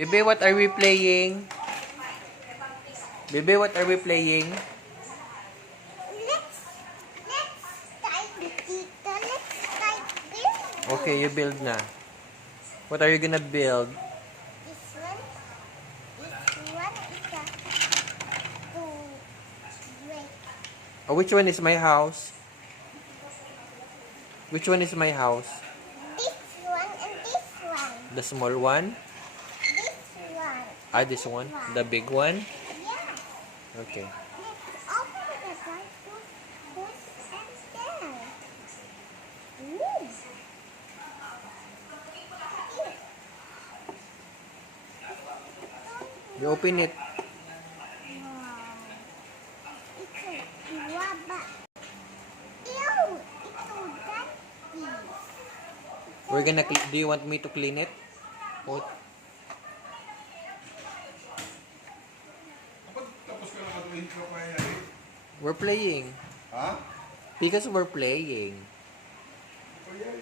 Bebe, what are we playing? Bebe, what are we playing? Let's type Tita. Let's type building. Okay, you build na. What are you gonna build? This one is a to break. Oh, which one is my house? Which one is my house? This one and this one. The small one? This one. Ah, this one? The big one? Yeah. Okay. Let's open the door to this and there. Ooh. You open it. Wow. It's a guava. Ew, it's so dirty. We're gonna do you want me to clean it? What? Tapos ka na katuhin ka pa yan. We're playing. Ha? Because we're playing. O yan,